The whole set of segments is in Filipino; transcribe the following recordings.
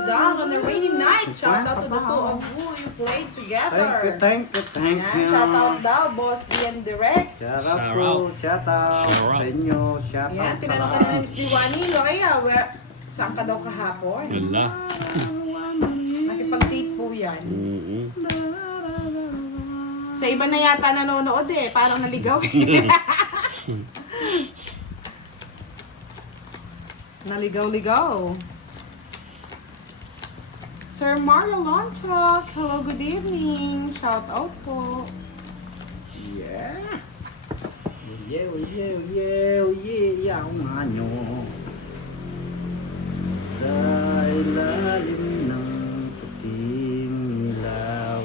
Budang on a rainy night. Shout out to the two of you played together. Thank Yan, you. shout out daw, Boss Ian Direct. Shout out sa inyo. Shout Yan, out tinanong ka na ni Miss Diwani, kaya saan ka daw kahapon? Wala. Nakipag-date po yan. Sa iba na yata nanonood eh, parang naligaw eh. Naligaw-ligaw. Sir Mario Lonchak, hello, good evening. Shout out po. Yeah. Yeah, ako nga nyo. Sa ilalim ng puting ilaw.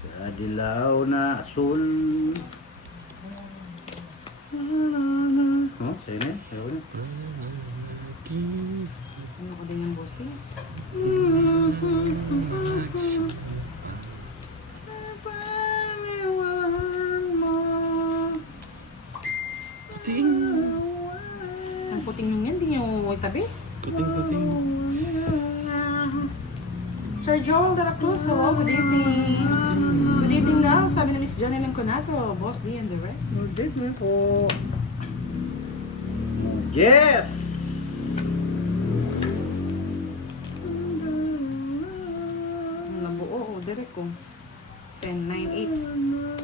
Sa dilaw na asul. Oh, sa'yo na. Sa'yo na. Ano ko din yung boss din? Puting. Ang puting nyo yan, di nyo tabi? Puting. Sir Joel de la Cruz, hello, good evening. Good evening daw, sabi ni Miss Johnny Lanconato, Boss D and Direct. Good evening po. Yes! Nabuo, Direct ko. 10, 9, 8.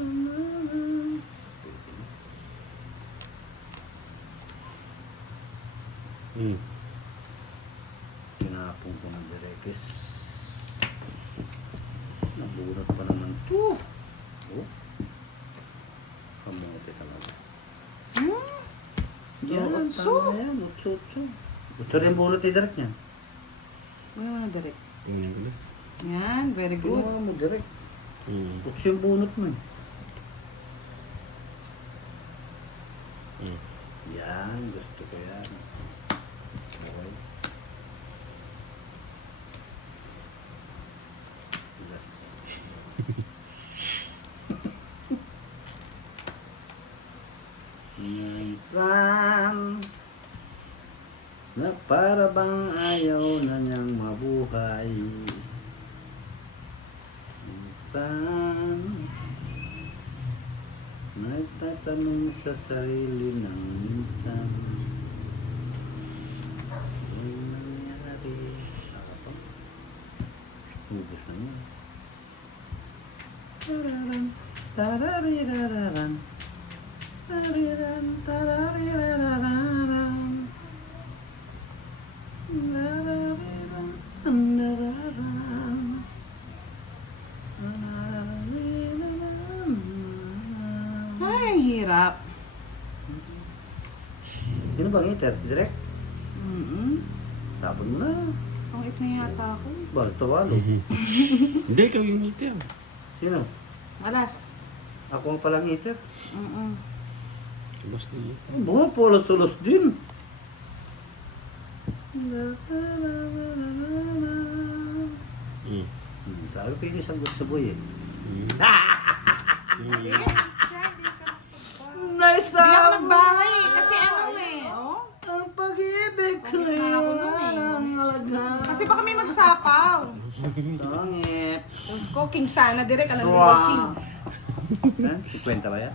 Pinapong ko ng direkis. Naburat pa naman to. Oh. Kamote talaga. Yan, Utso. tama yan. Utso. Utso rin burot ni Direk niyan. Ano mo na, Direct? Tingnan ko na. Yan, very good. Ginawa mo, Direk. Utso yung bunot mo. Yan, gusto ko yan. Okay. Yes. Minsan na para bang ayaw na niyang mabuhay. Minsan nagtatanong sa sarili ng minsan anong nangyari sa kapag ubos na yun. Tararan, tararirararan, tarariraran, narariran, nararan, narariran. Ay, ang hirap. Sino bang hitter? Si Direk? Tapon mo na. Pangit na yata ako. Bal, tawalo. Hindi, ikaw yung meter. Sino? Alas. Ako ang palang hitter. Boss na yun. Ay, mga polos-solos din. Sabi ko yung isang gusto boy eh. Kasi, Nice hindi ako nagbahay eh. Kasi ano eh, oh. Ang pag-ibig ko Pangit na ako nun eh. ang alaga. Kasi baka may magsapaw. Tangit. Tapos cooking sana, Direct. Alam mo, Wow. working. Ha? 50 ba yan?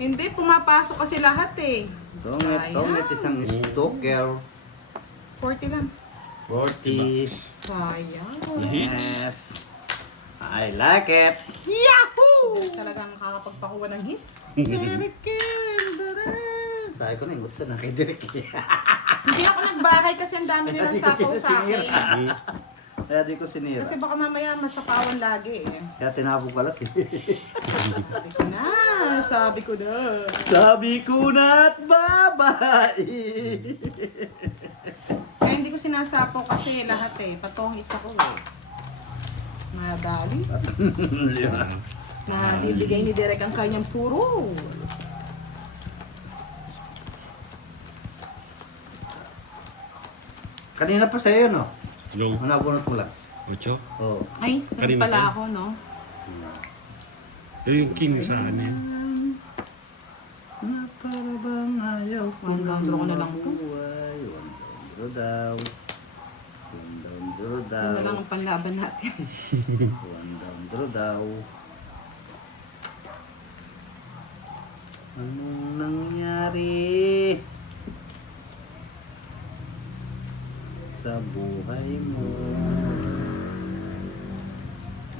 Hindi, pumapasok kasi lahat eh. Tongit, isang stalker. 40 lang. 40. Sayang. Na-hits. Yes. I like it. Yahoo! Talagang nakakapagpakuha ng hits. Sabi ko na yung gutsa na kay Derek. Hindi ako nagbahay kasi ang dami nilang sapaw sa akin. Kaya di ko sinira. Kasi baka mamaya masapawan lagi eh. Kaya tinapong pala si... Sabi ko na, sabi ko na. Sabi ko na't babae. Kaya hindi ko sinasapaw kasi lahat eh. Patong hits ako eh. Nadali. Na bibigay ni Derek ang kanyang puro. Kanina pa sa'yo, no? Yung Nabunot mo lang. 8. Oo. Ay, sunod Kanina pala pa? ako, no? Ito yung king sa akin. Na para bang ayaw ko One down, draw ko na lang to. buhay. One down. daw. One down, draw Yun daw. na lang ang panlaban natin. One down, draw daw. Anong nangyari sa buhay mo?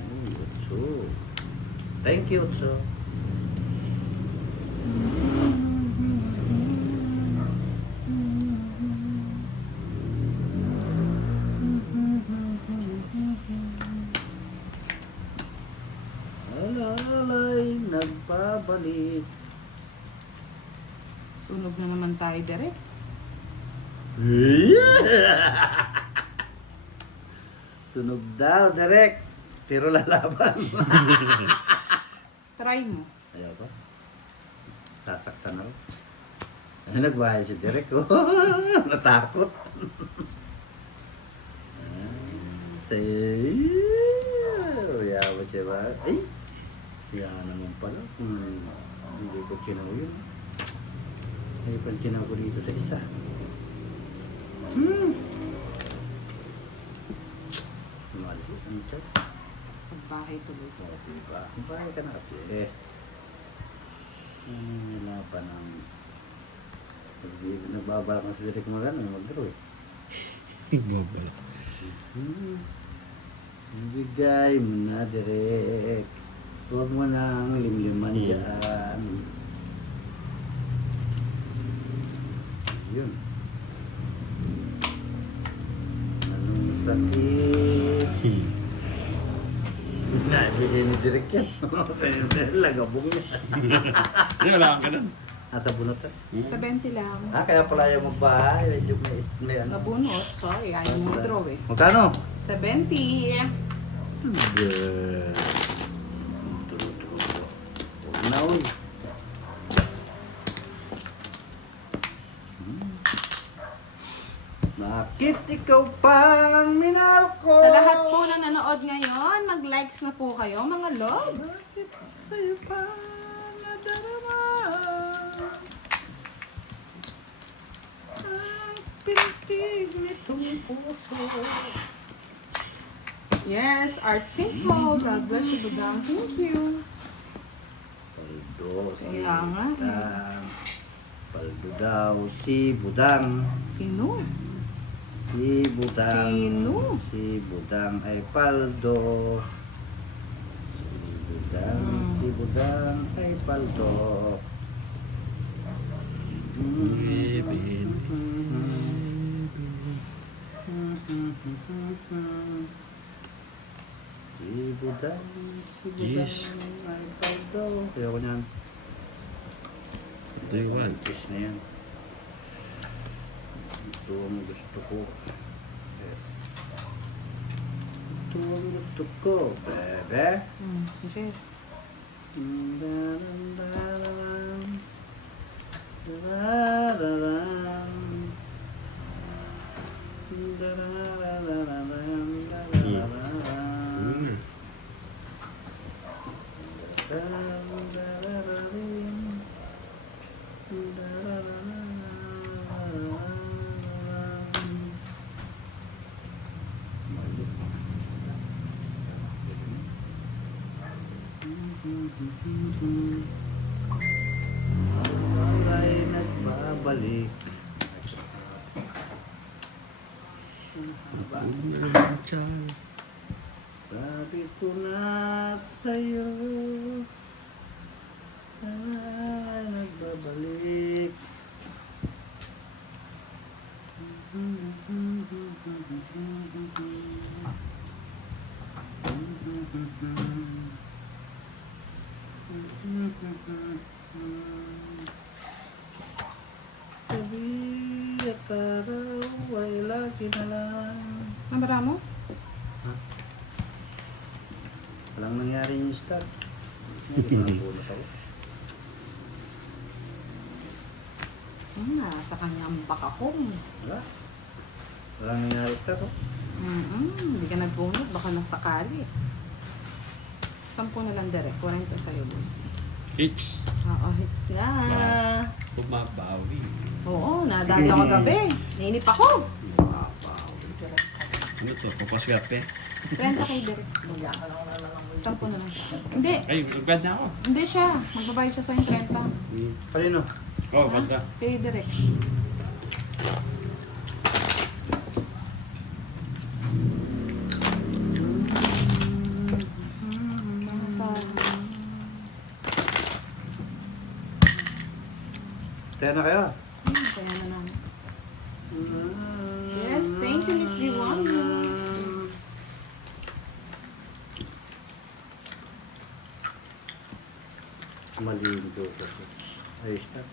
Ay, Otso. Thank you, Otso. Alalay, nagbabalik. Sunog na naman tayo, Derek. Sunog daw, Derek. Pero lalaban. Try mo. Ayaw ko. Sasaktan ako. Ay, nagbahay si Derek. Oh. Natakot. Say, yawa siya ba? Ay, yan naman pala. Hindi ko kinaw yun. Ay, pankinaw ko dito sa isa. Malis ang chat. Pagbahay tuloy. O, diba? Bahay ka na kasi eh. Nilapan ang... Nagbabala ka sa Derek magano, mag-draw eh. Nagbabala. Ibigay mo na, Derek. Huwag mo nang limliman dyan. Yun. Anong sakit? Nabili ni Derek yan. Lagabong yan. Hindi, wala kang ganun. Asa bunot ka? Sa 20 lang. Kaya pala yung magbahay. Medyo may ano. Nabunot. Sorry, ayaw mo draw eh. Magkano? Sa 20. Naon. Bakit ikaw pang minahal ko? Sa lahat po na nanood ngayon, mag-likes na po kayo, mga lods. Bakit sa'yo pa nadarama ang pintig nitong puso? Yes, Art Simple. God bless you, Budang. Thank you. Paldo si Kaya nga. Budang. Paldo daw si Budang. Sino? Si Budang. Sino? Si Budang ay Paldo. Si Budang. Si Budang ay Paldo. Si Budang. Si Budang Yes. ay Paldo. Ayoko niyan. Do you want? Fish na yan. Ito ang gusto ko. Yes. Ito ang gusto ko, bebe. Yes. Ay nagbabalik. Sabi ko na sa'yo ay nagbabalik. Sabi at araw ay lagi na lang. Nabara mo? Walang nangyari yung start. Hindi ko nabulot ako. Sa kanyang bakakong. Wala. Walang nangyari start oh. Hindi ka nagbunot, baka nasakali. 10 na lang direct, 40 sa'yo, boss. Hits. Oo, hits na. Bumabawi. Oo, nadali ako gabi. Nainip ako. Ano to? Papaswerte? 30 kay Derek. 10 na lang. Hindi. Ay, nag-bad na ako. Hindi siya. Magbabayad siya sa yung 30. Palino? Oh, banda. Kay Derek. Kaya na kayo? Kaya na lang. Yes, thank you, Miss Diwali. Mali yung joke ko. Ayos na.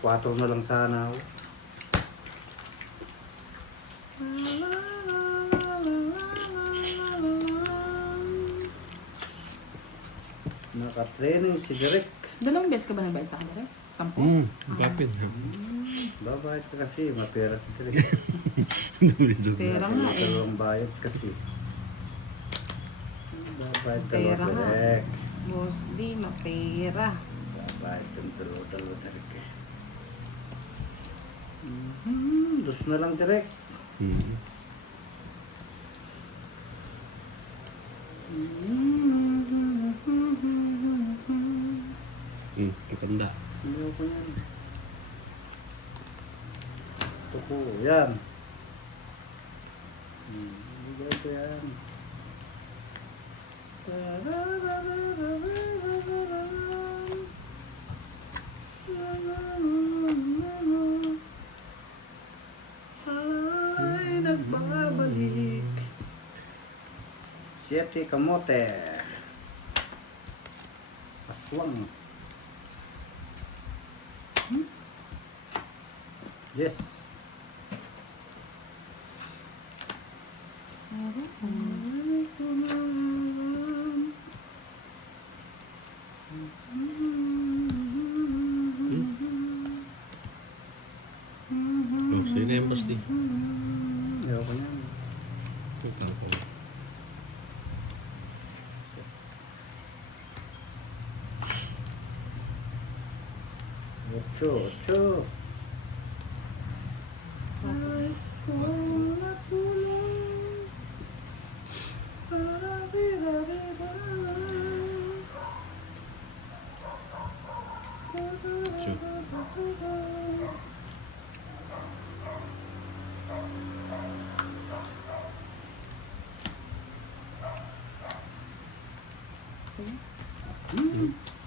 4 na lang sana ako. Naka-training si Direk. Dalawang beses ka ba nagbayad sa akin, Derek? 10? Kapit. Babayad ka kasi, mapera si Direk. Pera nga eh. Dalawang bayad kasi. Babayad Pera dalawa nga. Direk. Boss D, mapera. Babayad kang dalawa Direk eh. Dos na lang Direk. Kapanda. Ayaw ko yan. Ito ko, yan. Bigay ko yan. Ay, nagbabalik. Siete kamote. Aswang. Yes. Oh, sa'yo na yung boss di. Ayaw ko yan. Ito ko. Ocho.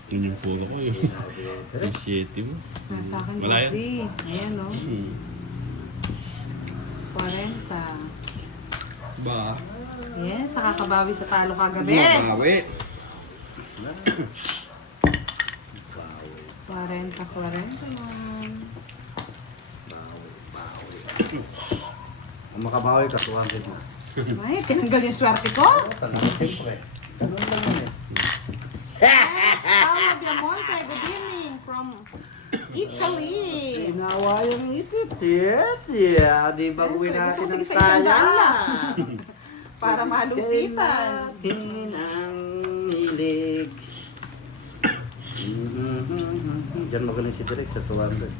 Yun yung puro ko yun. Appreciate mo. Nasa akin, Wala Boss yan. D. Ayan, no? 40. Ba? Yes, nakakabawi sa talo kagabi. Bawi. 40 man. Kung makabawi ka, 200 na. Ay, tinanggal yung swerte ko. Tanong, siyempre. Tanong lang yun eh. Yes, Paula Biamonte, good evening from Italy. Sinawa yung itit. Siya. Di ba gawin Siyempre, gusto natin ko ang tigisa isang taya? daan lang. Para malupitan. Natin ang hilig. Diyan magaling si Direk sa 200.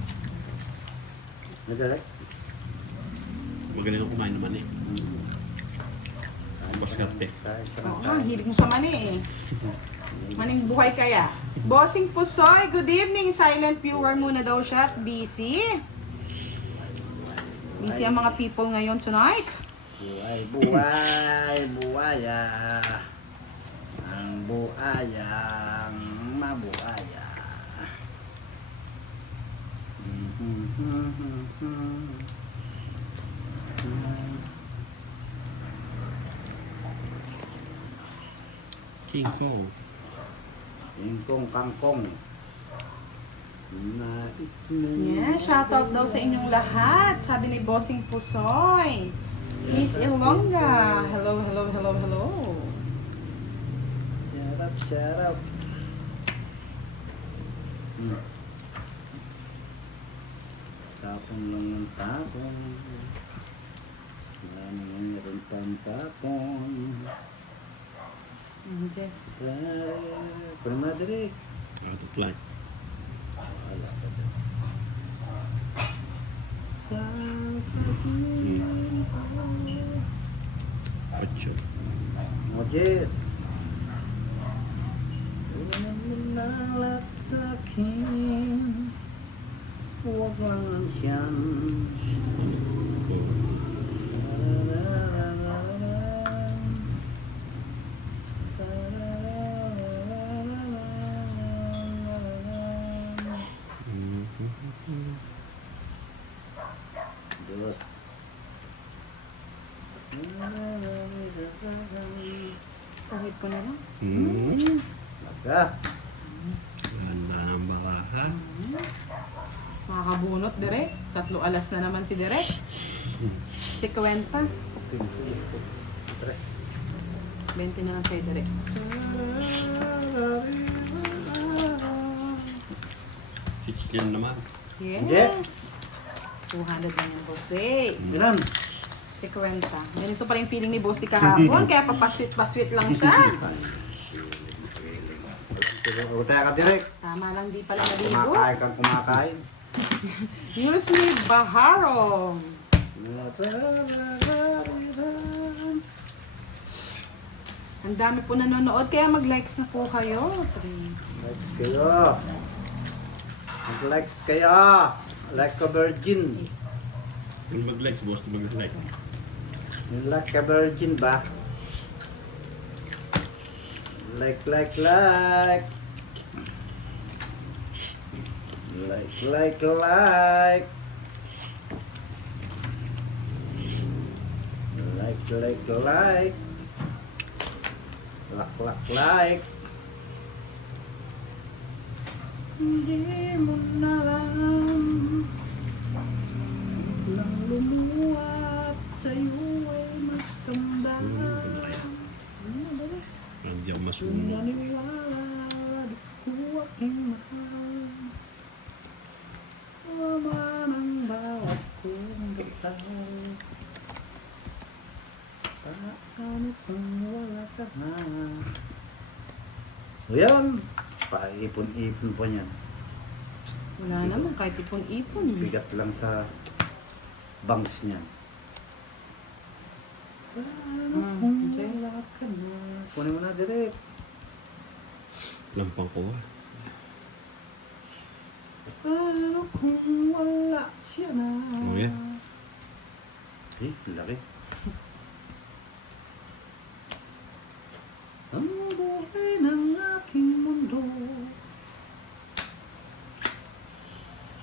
Direk? Magaling ako kumain naman eh. Baskarte. Oo nga, hilig mo sa mani eh. Maning buhay kaya. Bossing Pusoy, good evening. Silent viewer muna daw siya at busy. Busy ang mga people ngayon tonight. Buaya. Ang buayang mabuaya. King Kong. Ingkong kangkong. Nais mo. Yeah, shoutout daw sa inyong lahat. Sabi ni Bossing Pusoy. Miss Ilonga. Hello. Sarap. Tapon lang ng tapon. Wala naman meron pang tapon. Yes. Pero madre. Out of line. Wala ka dyan. Ocho. Mojes. Menolak sakin. Huwag lang siyang. Dos. Kahit ko na lang. Maka. Ganda ng baraha. Makakabunot, Direk. 3 alas na naman si Direk. Si Kwenta. 20 na lang sa'yo, Direk. Chichikin naman. Yes! 200 lang yung Boss Day. Ilan? Si Kwenta. Ganito pala yung feeling ni Boss Day kahapon, kaya papasweet lang siya. Utaya ka direct. Tama lang, di pala naligo. Kumakain kang kumakain. Yusni Baharo. Ang dami po nanonood, kaya mag-likes na po kayo. Likes kayo. Mag-likes kayo. Like a virgin. Kung mag-like, si boss mag-like. Like a virgin ba? Like. Like. Like. Like. Like. Hindi mo na alam lang lumuwat sa'yo ay magtanda. Hindi ako Kung masunod. naniwala, Diyos ko aking mahal. Laman ang bawat kong dasal. Paano kung wala ka na? O yan, paipon-ipon pa niyan. Wala naman, kahit ipon-ipon. Bigat lang sa banks niyan. Paano kung wala ka na? Kunin mo na direct. Lampang ko. Paano kung wala siya na? Oh, yeah. Eh, laki. Ang buhay ng aking mundo,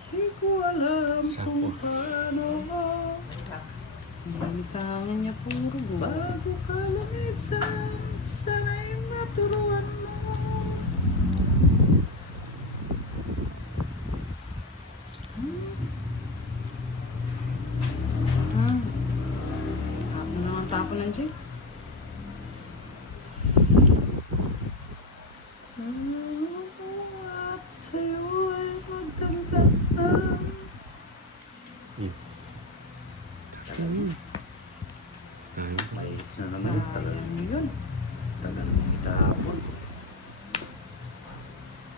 di ko alam kung Sako. paano. Nilisangan niya puro go. Bago ka lumisan, sana'y maturuan mo. Tapon na ang tapon ng juice. At sa'yo ay magtagdaan. Dahil Mahigit na naman talaga. Sayang yun. Tagal mo itapon.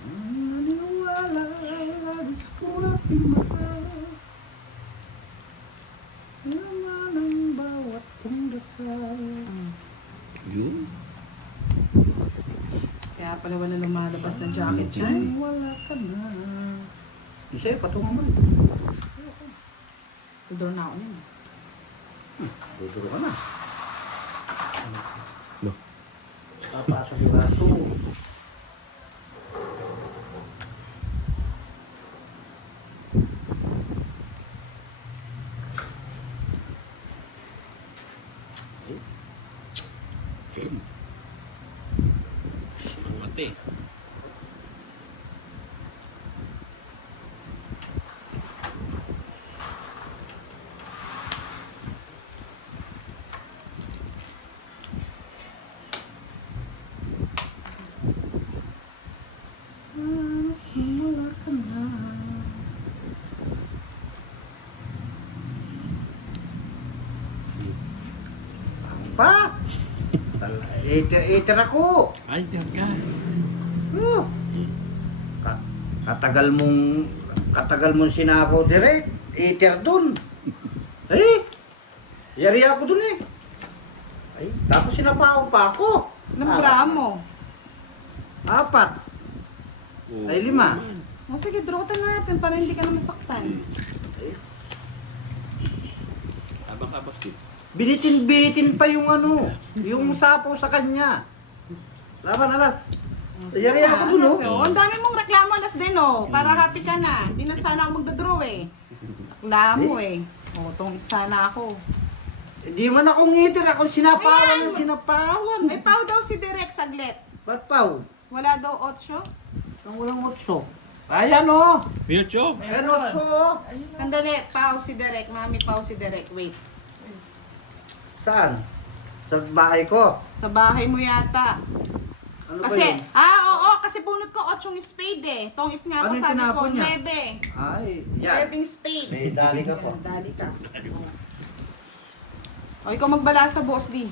Ang naniwala, Diyos ko aking mahal. Laman ang bawat kong dasal. yun. Kaya pala wala lumalabas na jacket siya. Kung wala ka na. Isa, patungan mo. Tudor na ako niyan. Duduro ka na. No. Papasok yung aso. Ang mati. Wala ka na. Pa! Eater ako! Ay, diyan ka. Oh. Katagal mong sinako direct. Eater dun. Ay! Yari ako dun eh. Ay, tapos sinapaw pa ako. Ilang gramo? 4. Ay, 5. O sige, drutan na natin para hindi ka na masaktan. Abang-abas din. Binitin-bitin pa yung ano, yung sapo sa kanya. Laban alas. Yari ako dun, oh. So, ang dami mong reklamo alas din, oh. Para happy ka na. Hindi na sana ako magdodraw, eh. Reklamo, eh. O, tungit sana ako. Hindi man akong ngitir, akong sinapawan ng sinapawan. Ay, pau daw si Direk saglit. Ba't paw? Wala daw 8. Ang walang otso. Ayan o. YouTube! Ayan otso o. Sandali, pau si Direk. Mami, pau si Direk. Wait. Saan? Sa bahay ko. Sa bahay mo yata. Ano ba Kasi, yun? oo, kasi bunot ko 8 spade eh. Tongit nga ako, Ano yung sabi ko, tinapon niya? 9. Ay, yan. 9 spade. May dali ka po. Dali ka. O, ikaw magbala sa boss, di.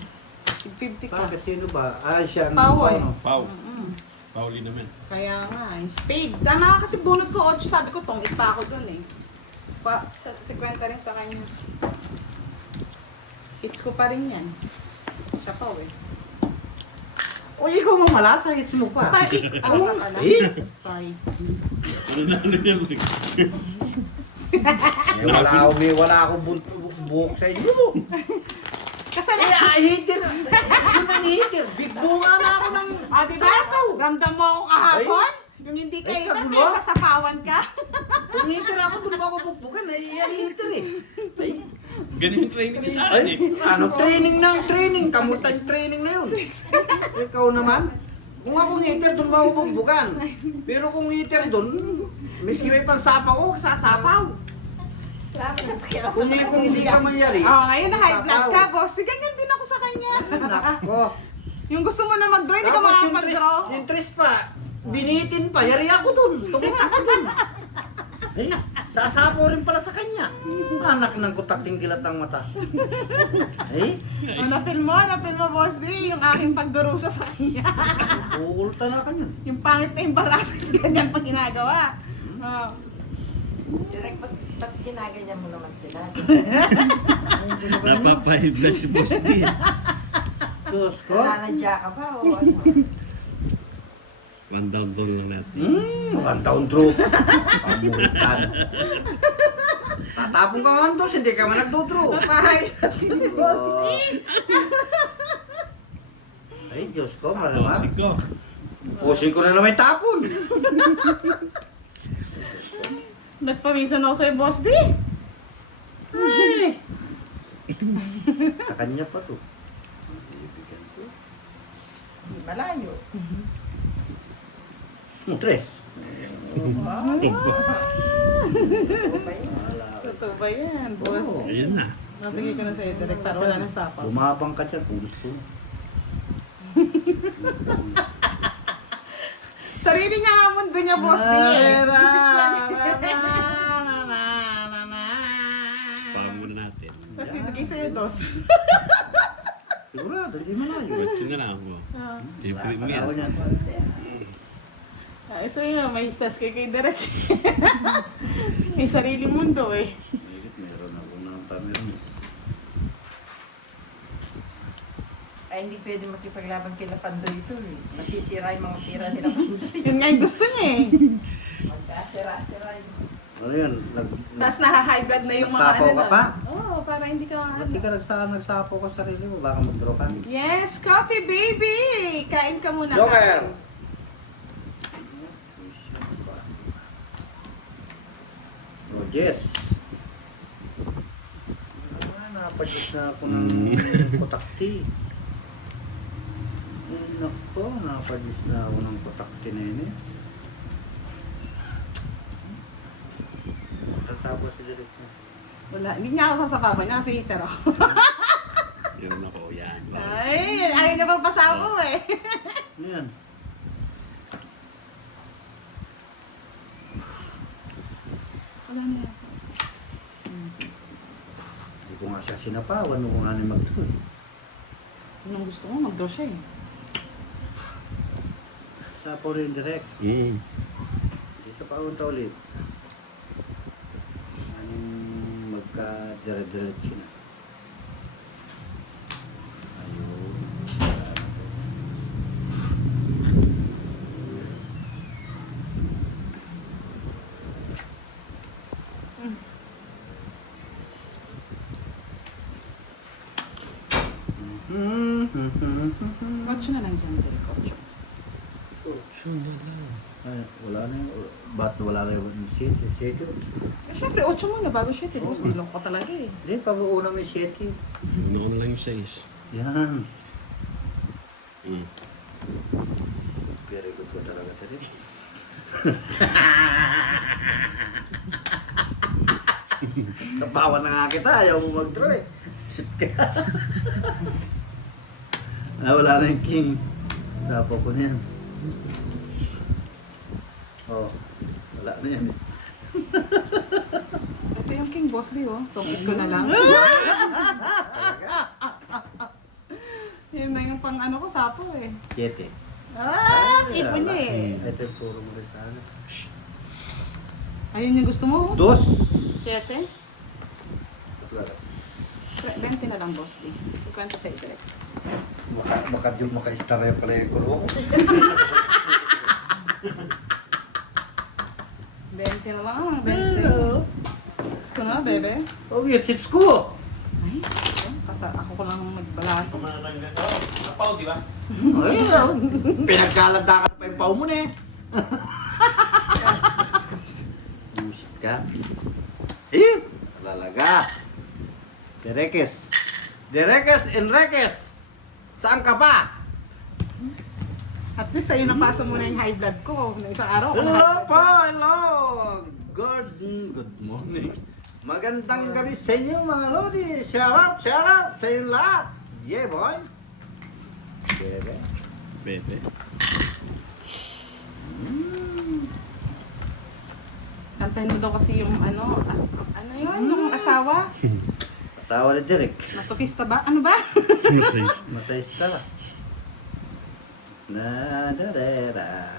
50 ka. Bakit? Sino ba? Ah, siya. Pao, eh. Ano? Pau. Mm. Pauli naman. Kaya nga, spade. Tama ka kasi bunot ko 8, sabi ko, tongit pa ako dun eh. Si kwenta rin sa kanya. Hits ko pa rin yan. Siya pa eh. O, ikaw mamalasa. Hits mo pa. Oo, pala. Eh? Sorry. Ano na yan? Wala akong buhok sa inyo. Kasi Hitir. Yun ang hitir. Big bunga na ako ng diba? Ramdam mo ako kahapon? Yung hindi ka Ay, hitar, kagulo. kaya sasapawan ka. Kung hitir ako, doon ba ako bukbukan? Ay, yan hitir eh. Ay, Ganyan yung training niya sa akin ay, eh. ano training ng training? Kamutan training na yun. Ikaw naman. Kung ako hitir, doon ba ako bukbukan? Pero kung hitir doon, miski may pansapaw ko, sasapaw. Kung hindi ka mayari. Ngayon na high blood ka, boss. Ganyan din ako sa kanya. Nako. Yung gusto mo na mag-draw, hindi ka Tapos makapag-draw. yung tres pa, binitin pa, yari ako dun, tumit ako dun. Eh, sasapo rin pala sa kanya. Anak ng kutakting gilat ng mata. Eh, Napil mo, boss D, yung aking pagdurusa sa kanya. uulta na kanya. Yung pangit na yung baratas, ganyan pag ginagawa. Direk, ba't ginaganyan mo naman sila? Napapahiblag si Boss D. Diyos ko. Nananadya ka ba o ano? One down lang natin. One town truth. Pamultan. Tatapong ka nga dos, hindi ka man nagdodro. Napahay natin si boss D. Ay, Diyos ko, malamang. Pusing ko. Pusing ko na naman yung tapon. Nagpamisan ako sa'yo, boss D. Ay. Sa kanya pa to. Malayo. Tres. Totoo ba yan, boss? Oo. Ayun na. Nabigay ko na sa'yo, direct, para wala nang sapaw. Bumabang ka dyan kung gusto mo. Sarili niya nga mundo niya, boss D. Spam muna natin. Tapos bibigay sa'yo dos. Sigurado, hindi malayo. Watch na lang ako. Favorite mo yan. Ako niyan. Ay, so yun, may stas kay direct. May sarili mundo eh. Meron ako ng Tamirmis. Ay, hindi pwede makipaglaban kila Pandoy ito eh. Masisira yung mga tira nila Pandoy. Yun nga yung gusto niya eh. Magkasira-sira yun. Ano yun? Tapos naha-high blood na yung mga Nagsapaw ka na. pa? Oo, para hindi ka Ba't di ka nagsapo ka sa sarili mo? Baka mag-draw ka. Yes, coffee baby! Kain ka muna. Joker! Oh, yes. Napagis na ako ng kutakti. Ay, nako, napagis na ako ng kutakti na yun eh. Sasapo si Direk mo. Wala, hindi niya ako sasapawan niya kasi hitter ako. Yun ako, yan. Ay, ayaw niya pang pasapaw eh. Ano yan? Wala na yan. Hindi ko nga siya sinapawan nung nga na mag-draw. Yun ang gusto ko, mag-draw siya eh. Sapo rin direct. Isa pa unta ulit. Anong magka dire-diretso na. Ayun. Kotso na lang dyan, Derek. Kotso. Ay, wala na yun. Ba't wala na yung 7? 7? Eh, syempre, 8 muna bago 7. Boss, ilong ko talaga eh. Hindi, pag-uuna may 7. Ano ko lang yung 6. Yan. Mm. Very good ko talaga tadi. Sa bawa na nga kita, ayaw mo mag-draw eh. Shit ka. Wala na yung king. Tapo ko na yan. Oh, wala na yan eh. Ito yung king boss di oh. Tungkit ko na lang. Yun na yung pang ano ko, sapo eh. 7. Ipon niya eh. Ito yung puro mo rin sana. Ayun yung gusto mo. 2. 7. Wala. 20 na lang boss di. 56 direct. Maka-star na pala yung kurong. 20 na lang. 20. Let's ko na, bebe. Oh, yung sits ko. Ay, kasi ako ko lang magbalasa. Napaw, di ba? Ayun, pinagkalandakan pa yung pao mo na eh. Bullshit ka. Eh, lalaga. Derekes. Derekes Enriquez. Saan ka pa? At least sa'yo napasa muna yung high blood ko. Nung isang araw. Hello po, hello. Good morning. Magandang gabi sa inyo mga lodi. Shout out sa inyo lahat. Yeah, boy. Bebe. Bebe. Kantahin mo daw kasi yung ano, ano yun, yung asawa. Asawa ni Derek. Masokista ba? Ano ba? Masayos. Masayista ba? Na-da-da-da.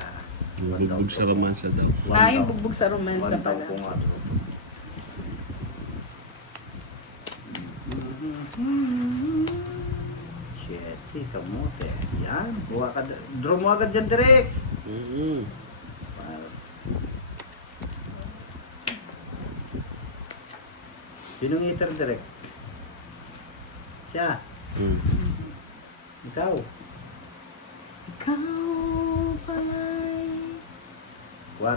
Bugbog sa romansa daw. Yung bugbog sa romansa One taon pala. ko nga to. Shit, kamote. Yan, buha ka. Draw mo agad dyan, Derek. Mm-mm. Sinong eater, Derek? Siya. Mm. Ikaw. Ikaw pala'y 4.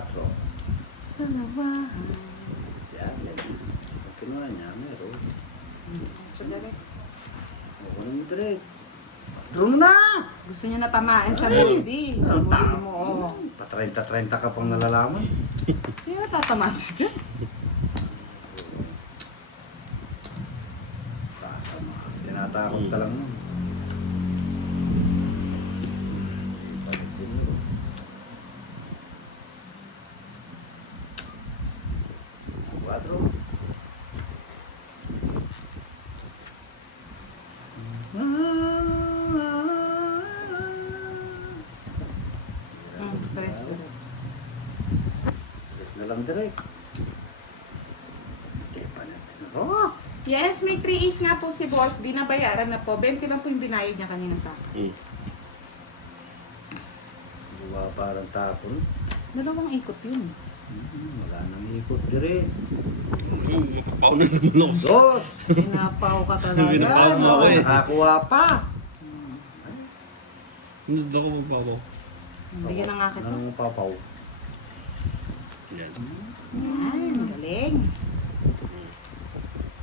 sa lawahan. Yan, yan. Pag kinuha niya, meron. So, direct. O, ano mo, Derek? Draw mo na! Gusto niya natamaan siya, Ay! boss di. Ang Huli mo, oh. Pa-30 ka pang nalalaman. Gusto niya natatamaan siya. Tinatakot ka lang nun. Balikin mo. Quatro. Tres. Tres na lang direct. Hindi pa natin. Oh! Yes, may 3 A's nga po si boss. Di nabayaran na po. 20 lang po yung binayad niya kanina sa akin. Mm. Buwa parang tapon. Dalawang ikot yun. Wala nang ikot direct. Nakapaw na naman ako. Dos! Pinapaw ka talaga. Pinapaw mo ako eh. Nakakuha pa. Hindi ako magpapaw. Bigyan na nga kita. Anong papaw? Yan. Yan, galing.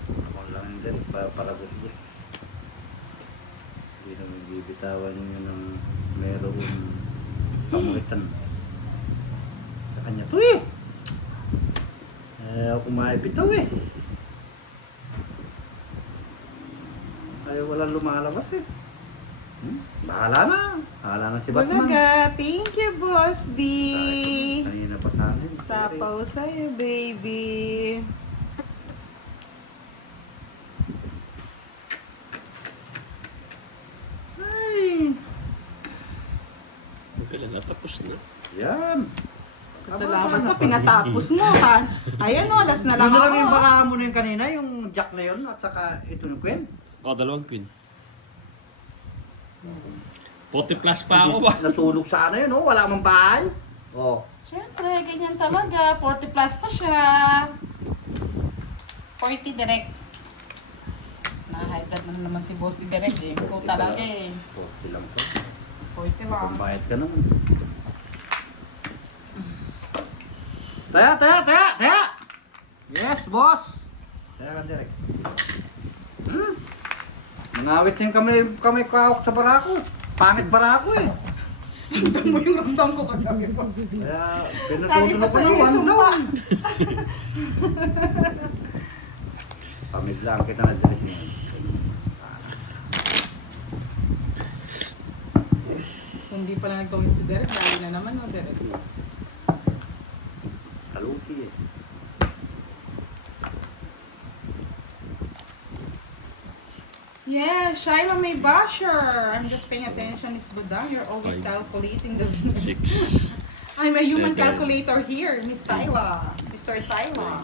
Ako lang din, para gustos. Hindi naman bibitawan niyo ng merong pamuhitan. Sa kanya to eh. Ayaw kumain bitaw eh. Ayaw walang lumalabas eh. Bahala na. Bahala na si Batman. Bulaga, thank you, Boss D. Kanina pa sa akin. Sapaw sa'yo, baby. Ay. Okay lang, natapos na. Yan. Salamat ka, pinatapos mo ha. Ayan o, alas na lang Yun na ako. lang yung barahan mo na yung kanina, yung jack na yun, at saka ito ng Queen. Oh, dalawang queen. 40 plus pa ako ba? Nasunog sana yun, oh. Wala mang bahay. Oh. Siyempre, ganyan talaga. 40 plus pa siya. 40 direct. Na-high blood na naman si boss ni direct eh. Ikaw talaga eh. 40 lang pa. 40 lang. Pambayad ka naman. Taya! Yes, boss! Taya ka direct. Nangawit na yung kamay kawak sa barako. Pangit barako eh. Ramdam mo yung ramdam ko kagabi ko. Kaya, Lagi pinatutunan pa ko sa'yo ng yung one sumpa. down. Pamit lang kita na direct ngayon. Hindi pala nag-comment si Derek. Lagi na naman o Derek. Kaluti eh. Yes, Shiloh May Basher. I'm just paying attention, Miss Budang. You're always Five. calculating the 6. I'm a human Seven. calculator here, Miss Syla. Mr. Syla.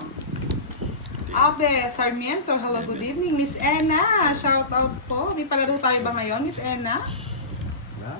Abe Sarmiento, hello, good evening. Miss Enna, shout out po. May palaro tayo ba ngayon, Miss Enna? Wala.